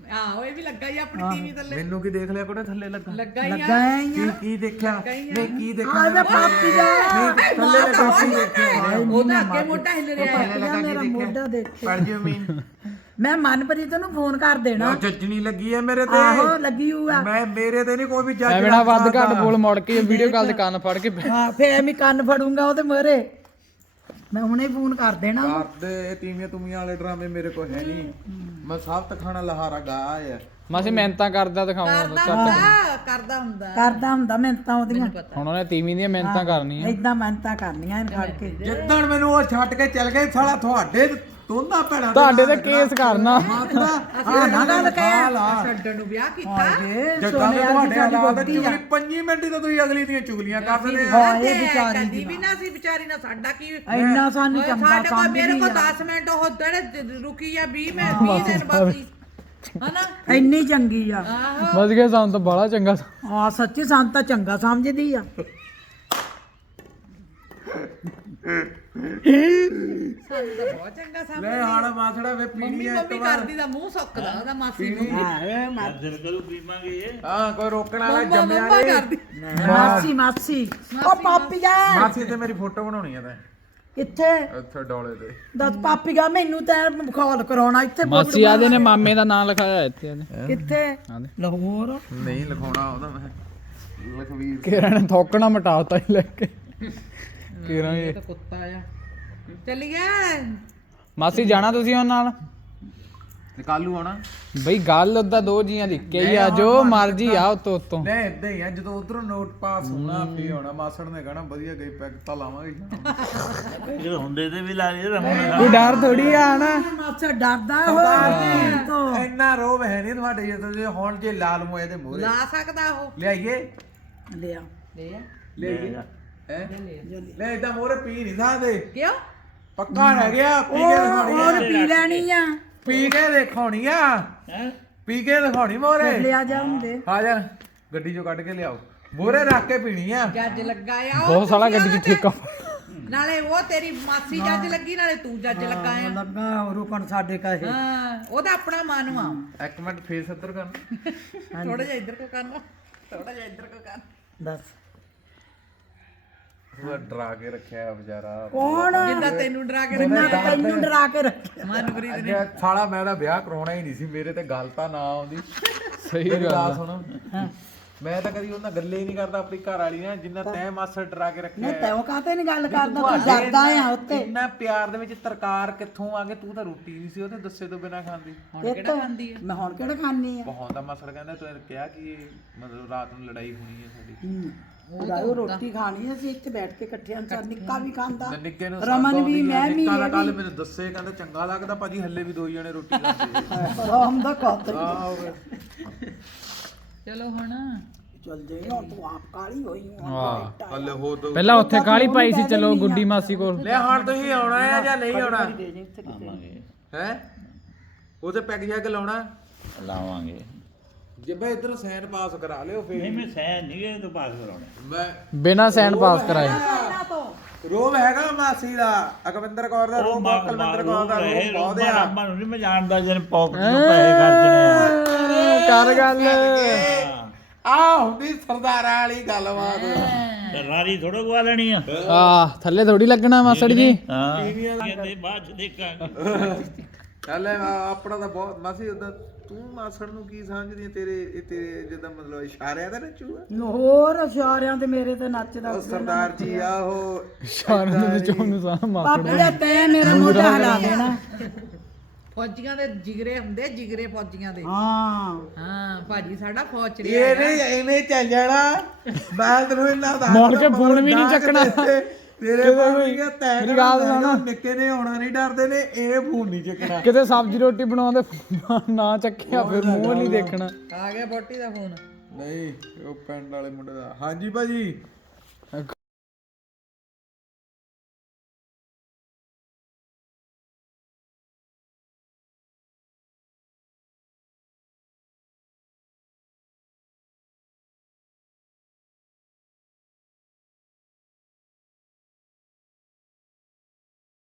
ਆਹੋ ਇਹ ਵੀ ਲੱਗਾ ਹੀ ਆਪਣੀ ਟੀਵੀ ਥੱਲੇ ਮੈਨੂੰ ਕੀ ਦੇਖ ਲਿਆ ਕੋੜੇ ਥੱਲੇ ਲੱਗਾ ਲੱਗਾ ਹੀ ਆ ਲੱਗਾ ਹੀ ਆ ਕੀ ਦੇਖਿਆ ਨਹੀਂ ਕੀ ਦੇਖਿਆ ਆ ਮੈਂ ਪਾਪੀ ਦਾ ਥੱਲੇ ਕਾਫੀ ਦੇਖਿਆ ਉਹਦਾ ਅੱਗੇ ਮੋਢਾ ਹਿੱਲ ਰਿਹਾ ਹੈ ਲੱਗਾ ਮੇਰਾ ਕੀ ਮੋਢਾ ਦੇਖਿਆ ਦੇਖੇ ਪੜ ਜਿਓ ਮੀਨ ਮੈਂ ਮਨਪ੍ਰੀਤ ਨੂੰ ਫੋਨ ਕਰ ਦੇਣਾ ਉਹ ਜੱਜਣੀ ਲੱਗੀ ਹੈ ਮੇਰੇ ਤੇ ਆਹੋ ਲੱਗੀ ਹੋਊਗਾ ਮੈਂ ਮੇਰੇ ਤੇ ਨਹੀਂ ਕੋਈ ਵੀ ਜੱਜ ਐਵੇਂ ਨਾ ਵੱਧ ਘੱਟ ਬੋਲ ਮੁੜ ਕੇ ਵੀਡੀਓ ਕਾਲ ਤੇ ਕੰਨ ਫੜ ਕੇ ਹਾਂ ਫੇਰ ਮੈਂ ਕੰਨ ਫੜੂੰਗਾ ਉਹਦੇ ਮੋਰੇ ਮੈਂ ਹੁਣੇ ਫੋਨ ਕਰ ਦੇਣਾ ਕਰਦੇ ਤੀਵੀਆਂ ਤੁਮੀਆਂ ਵਾਲੇ ਡਰਾਮੇ ਮੇਰੇ ਕੋਲ ਹੈ ਨਹੀਂ ਮੈਂ ਸਭ ਤਖਾਣਾ ਲਹਾਰਾ ਗਾਇਆ ਆ ਮਾਸੀ ਮਿਹਨਤਾਂ ਕਰਦਾ ਦਿਖਾਉਣਾ ਕਰਦਾ ਹੁੰਦਾ ਮਿਹਨਤਾਂ ਉਹਦੀਆਂ ਹੁਣ ਉਹਨੇ ਤੀਵੀਂ ਦੀਆਂ ਮਿਹਨਤਾਂ ਕਰਨੀਆਂ ਏਦਾਂ ਮਿਹਨਤਾਂ ਕਰਨੀਆਂ ਇਹਨ ਖੜ ਕੇ ਜਿੱਦਣ ਮੈਨੂੰ ਉਹ ਛੱਡ ਕੇ ਚੱਲ ਗਏ ਸਾਲਾ ਤੁਹਾਡੇ ਦੋਨਾਂ ਭੈਣਾਂ ਤੁਹਾਡੇ ਤੇ ਕੇਸ ਕਰਨਾ ਆਹ ਨਾ ਗੱਲ ਕਹਿ ਛੱਡਣ ਨੂੰ ਵਿਆਹ ਕੀਤਾ ਜੱਦਾਂ ਦੇ ਤੁਹਾਡੇ ਹਾਲਾਤ ਚੁਗਲੀ 5 ਮਿੰਟ ਹੀ ਤਾਂ ਤੁਸੀਂ ਅਗਲੀ ਦੀਆਂ ਚੁਗਲੀਆਂ ਕਰਦੇ ਆ ਹਾਂ ਇਹ ਵਿਚਾਰੀ ਕਦੀ ਵੀ ਨਾ ਸੀ ਵਿਚਾਰੀ ਨਾ ਸਾਡਾ ਕੀ ਇੰਨਾ ਸਾਨੂੰ ਚੰਗਾ ਸਾਡੇ ਕੋਲ ਮੇਰੇ ਸਮਝਦੀ ਕੋਲ ਆ 10 ਮਿੰਟ ਉਹ ਜਿਹੜੇ ਰੁਕੀ ਆ 20 ਮੈਂ 20 ਦਿਨ ਬਾਕੀ ਹਨਾ ਇੰਨੀ ਚੰਗੀ ਆ ਬਸ ਗਿਆ ਸਾਨੂੰ ਤਾਂ ਬੜਾ ਚੰਗਾ ਆ ਸੱਚੀ ਸਾਨੂੰ ਤਾਂ ਚੰਗਾ ਸਮਝਦੀ ਆ ਸਾਨੂੰ ਤਾਂ ਬਹੁਤ ਚੰਗਾ ਸਮਝ ਲੈ ਹਾੜ ਮਾਥੜਾ ਵੇ ਪੀਣੀ ਆ ਮੰਮੀ ਕਰਦੀ ਦਾ ਮੂੰਹ ਸੁੱਕਦਾ ਉਹਦਾ ਮਾਸੀ ਨੂੰ ਦਿਨ ਕਰੂ ਪੀਵਾਂਗੇ ਹਾਂ ਕੋਈ ਰੋਕਣ ਵਾਲਾ ਜੰਮਿਆ ਮੰਮਾ ਨਹੀਂ ਕਰਦੀ ਮਾਸੀ ਉਹ ਪਾਪੀਆ ਮਾਸੀ ਤੇ ਮੇਰੀ ਫੋਟੋ ਬਣਾਉਣੀ ਆ ਤੈਂ ਕਿੱਥੇ ਇੱਥੇ ਡੋਲੇ ਤੇ ਦੱਸ ਪਾਪੀਆ ਮੈਨੂੰ ਤਾਂ ਮਖੌਲ ਕਰਾਉਣਾ ਇੱਥੇ ਮਾਸੀ ਆਦੇ ਨੇ ਮਾਮੇ ਦਾ ਨਾਂ ਲਿਖਾਇਆ ਇੱਥੇ ਇਹਨੇ ਕਿੱਥੇ ਲਾਹੌਰ ਨਹੀਂ ਲਿਖਾਉਣਾ ਉਹਦਾ ਮੈਂ ਲਖਵੀਰ ਕਿਰਨ ਨੇ ਥੋਕਣਾ ਮਟਾਤਾ ਹੀ ਲੈ ਕੇ ਕਿਰਨ ਇਹ ਤਾਂ ਕੁੱਤਾ ਆ ਚੱਲ ਗਿਆ ਮਾਸੀ ਜਾਣਾ ਤੁਸੀਂ ਉਹਨਾਂ ਨਾਲ ਤੇ ਕੱਲੂ ਆਉਣਾ ਬਈ ਗੱਲ ਉਦਾਂ ਦੋ ਜੀਆਂ ਦੀ ਕਈ ਆ ਜੋ ਮਰਜੀ ਆ ਉਤੋਂ ਲੈ ਇਦਾਂ ਹੀ ਆ ਜਦੋਂ ਉਧਰੋਂ ਨੋਟ ਪਾਸ ਹੋਣਾ ਫੀ ਹੋਣਾ ਮਾਸੜ ਨੇ ਕਹਣਾ ਵਧੀਆ ਗਈ ਪੈਕ ਤਾਂ ਲਾਵਾਂਗੇ ਜਦੋਂ ਹੁੰਦੇ ਤੇ ਵੀ ਲਾ ਲਈ ਰਮਣ ਕੋਈ ਡਰ ਥੋੜੀ ਆ ਨਾ ਮਾਸਾ ਡਰਦਾ ਹੋਇਆ ਤੋਂ ਇੰਨਾ ਰੋਬ ਹੈ ਨਹੀਂ ਤੁਹਾਡੇ ਜਦੋਂ ਜੇ ਹੁਣ ਜੇ ਲਾਲ ਮੋਏ ਦੇ ਮੂਹਰੇ ਲਾ ਸਕਦਾ ਉਹ ਲਿਆਈਏ ਲਿਆ ਲਿਆਈਏ ਹੈ ਲੈ ਇਦਾਂ ਮੋਹਰੇ ਪੀ ਨਹੀਂ ਸਕਦੇ ਕਿਉਂ ਪੱਕਾ ਰਹਿ ਗਿਆ ਪੀ ਕੇ ਦਿਖਾਉਣੀ ਹੋਰ ਪੀ ਲੈਣੀ ਆ ਪੀ ਕੇ ਦਿਖਾਉਣੀ ਆ ਪੀ ਕੇ ਦਿਖਾਉਣੀ ਮੋਹਰੇ ਲਿਆ ਜਾਂਦੇ ਆ ਜਾ ਗੱਡੀ ਚੋਂ ਕੱਢ ਕੇ ਲਿਆਓ ਮੋਹਰੇ ਰੱਖ ਕੇ ਪੀਣੀ ਆ ਜੱਜ ਲੱਗਾ ਆ ਉਹ ਬਹੁਤ ਸਾਲਾ ਗੱਡੀ 'ਚ ਠੇਕਾ ਨਾਲੇ ਉਹ ਤੇਰੀ ਮਾਸੀ ਜੱਜ ਲੱਗੀ ਨਾਲੇ ਤੂੰ ਜੱਜ ਲੱਗਾ ਆ ਲੱਗਾ ਰੁਕਣ ਸਾਡੇ ਕਹੇ ਹਾਂ ਉਹਦਾ ਆਪਣਾ ਮਨ ਵਾ ਇੱਕ ਮਿੰਟ ਫੇਸ ਉੱਧਰ ਕਰ ਥੋੜਾ ਜਿਹਾ ਇੱਧਰ ਕੋ ਕਰਨਾ ਥੋੜਾ ਜਿਹਾ ਇੱਧਰ ਕੋ ਕਰ ਦੱਸ ਉਹ ਡਰਾ ਕੇ ਰੱਖਿਆ ਵਿਚਾਰਾ ਕੌਣ ਜਿੱਦਾਂ ਤੈਨੂੰ ਡਰਾ ਕੇ ਜਿੰਨਾ ਕੁ ਤੈਨੂੰ ਡਰਾ ਕੇ ਰੱਖਿਆ ਮਨਪ੍ਰੀਤ ਅੱਜ ਸਾਲਾ ਮੈਂ ਤਾਂ ਵਿਆਹ ਕਰਾਉਣਾ ਹੀ ਨਹੀਂ ਸੀ ਮੇਰੇ ਤੇ ਗੱਲ ਤਾਂ ਨਾ ਆਉਂਦੀ ਸਹੀ ਮੇਰੀ ਗੱਲ ਗੱਲ ਆ। ਸੁਣ ਮੈਂ ਤਾਂ ਕਦੀ ਉਹਨਾਂ ਗੱਲੇ ਹੀ ਨਹੀਂ ਕਰਦਾ ਆਪਣੀ ਘਰ ਵਾਲੀ ਨਾਲ ਜਿੰਨਾ ਤੈਂ ਮਾਸਰ ਡਰਾ ਕੇ ਰੱਖਿਆ ਨਹੀਂ ਹੈ। ਤੈਨੂੰ ਕਾਹਤੇ ਨਹੀਂ ਗੱਲ ਕਰਦਾ ਤੂੰ ਤੁਹਾਡੇ ਡਰਦਾ ਆ ਉੱਤੇ ਇੰਨਾ ਪਿਆਰ ਦੇ ਵਿੱਚ ਤਰਕਾਰ ਕਿੱਥੋਂ ਆ ਗਏ ਤੂੰ ਤਾਂ ਰੋਟੀ ਨਹੀਂ ਸੀ ਉਹਦੇ ਦੱਸੇ ਤੋਂ ਬਿਨਾ ਖਾਂਦੀ ਮੈਂ ਹੁਣ ਕਿਹੜਾ ਖਾਣੀ ਆ ਬਹੁਤ ਦਾ ਮਾਸਰ ਕਹਿੰਦਾ ਤੂੰ ਕਿਹਾ ਕਿ ਮਤਲਬ ਰਾਤ ਨੂੰ ਲੜਾਈ ਹੋਣੀ ਹੈ ਸਾਡੀ ਉਹ ਰੋਟੀ ਖਾਣੀ ਅਸੀਂ ਇੱਥੇ ਬੈਠ ਕੇ ਇਕੱਠਿਆਂ ਚਾਰ ਨਿੱਕਾ ਵੀ ਖਾਂਦਾ ਨਿੱਕੇ ਨੂੰ ਰਮਨ ਵੀ ਮੈਂ ਵੀ ਕਾਲਾ ਕੱਲ ਮੈਨੂੰ ਦੱਸੇ ਕਹਿੰਦਾ ਚੰਗਾ ਲੱਗਦਾ ਭਾਜੀ ਹੱਲੇ ਵੀ ਦੋ ਜਣੇ ਰੋਟੀ ਖਾਂਦੇ ਰਾਮ ਦਾ ਕਾਤ ਚਲੋ ਹੁਣ ਚੱਲ ਜੇ ਹੁਣ ਤੂੰ ਆਪ ਕਾਲੀ ਹੋਈ ਵਾਹ ਹੱਲੇ ਹੋ ਦੋ ਪਹਿਲਾਂ ਉੱਥੇ ਕਾਲੀ ਪਾਈ ਸੀ ਚਲੋ ਗੁੱਡੀ ਮਾਸੀ ਕੋਲ ਲੈ ਹੁਣ ਤੁਸੀਂ ਆਉਣਾ ਹੈ ਜਾਂ ਨਹੀਂ ਆਉਣਾ ਆਵਾਂਗੇ ਹੈ ਉਹਦੇ ਪੈਗ ਜੈਗ ਲਾਉਣਾ ਲਾਵਾਂਗੇ ਜੇ ਬਈ ਇਧਰੋਂ ਸਾਈਨ ਪਾਸ ਕਰਾ ਲਿਓ ਫੇਰ ਨਹੀਂ ਮੈਂ ਸਹਿ ਨਹੀਂ ਗਏ ਤੋਂ ਪਾਸ ਕਰਾਉਣੇ ਮੈਂ ਬਿਨਾ ਸੈਂਡ ਪਾਸ ਕਰਾਏ ਰੋਬ ਹੈਗਾ ਮਾਸੀ ਦਾ ਅਕਵਿੰਦਰ ਕੌਰ ਦਾ ਰੋਬ ਕੁਲਵਿੰਦਰ ਕੌਰ ਦਾ ਰੋਬ ਬਹੁਤ ਆ ਮਨ ਨਹੀਂ ਮੈਂ ਜਾਣਦਾ ਜਨ ਪੌਕਟ ਨੂੰ ਪੈਸੇ ਖਰਚਣੇ ਆ ਕਰ ਗੱਲ ਆ ਹੁੰਦੀ ਸਰਦਾਰਾਂ ਵਾਲੀ ਗੱਲਬਾਤ ਤੇ ਰਾਰੀ ਥੋੜਾ ਗਵਾ ਲੈਣੀ ਆ ਆ ਥੱਲੇ ਥੋੜੀ ਲੱਗਣਾ ਮਾਸੜ ਜੀ ਹਾਂ ਕਹਿੰਦੇ ਬਾਅਦ ਚ ਦੇਖਾਂਗੇ ਚੱਲ ਆਪਣਾ ਤਾਂ ਬਹੁਤ ਮਾਸੀ ਉਦਾਂ ਤੂੰ ਮਾਸੜ ਨੂੰ ਕੀ ਸਮਝਦੀ ਹੈ ਤੇਰੇ ਜਿੱਦਾਂ ਮਤਲਬ ਇਸ਼ਾਰਿਆਂ ਦਾ ਨੱਚੂਗਾ ਹੋਰ ਇਸ਼ਾਰਿਆਂ ਤੇ ਮੇਰੇ ਤੇ ਨੱਚਦਾ ਉਹ ਸਰਦਾਰ ਜੀ ਆ ਉਹ ਸ਼ਾਨ ਦੇ ਵਿੱਚੋਂ ਨੂੰ ਸਾਹ ਮਾਸੜ ਪਾਪੀ ਦਾ ਤੈ ਮੇਰਾ ਮੋਢਾ ਹਿਲਾ ਦੇਣਾ ਫੌਜੀਆਂ ਦੇ ਜਿਗਰੇ ਹੁੰਦੇ ਜਿਗਰੇ ਫੌਜੀਆਂ ਦੇ ਹਾਂ ਹਾਂ ਭਾਜੀ ਸਾਡਾ ਫੌਜ ਚ ਇਹ ਨਹੀਂ ਐਵੇਂ ਚੱਲ ਜਾਣਾ ਮੈਂ ਤੈਨੂੰ ਇਹਨਾਂ ਦਾ ਮੁੜ ਕੇ ਫੋਨ ਵੀ ਨਹੀਂ ਚੱਕਣਾ। ਤੇਰੇ ਭਾਵੇਂ ਤੈਂ ਮੇਰੀ ਗੱਲ ਸੁਣ। ਨਿੱਕੇ ਨੇ ਆਉਣਾ ਨਹੀਂ ਡਰਦੇ ਨੇ ਇਹ ਫੋਨ ਨਹੀਂ ਚੱਕਣਾ ਕਿਤੇ ਸਬਜ਼ੀ ਰੋਟੀ ਬਣਾਉਂਦੇ ਨਾ ਚੱਕਿਆ ਫਿਰ ਮੂੰਹ ਨਹੀਂ ਦੇਖਣਾ ਆ ਗਿਆ ਬੋਟੀ ਦਾ ਫੋਨ ਨਹੀਂ ਉਹ ਪਿੰਡ ਵਾਲੇ ਮੁੰਡੇ ਦਾ ਹਾਂਜੀ ਭਾਜੀ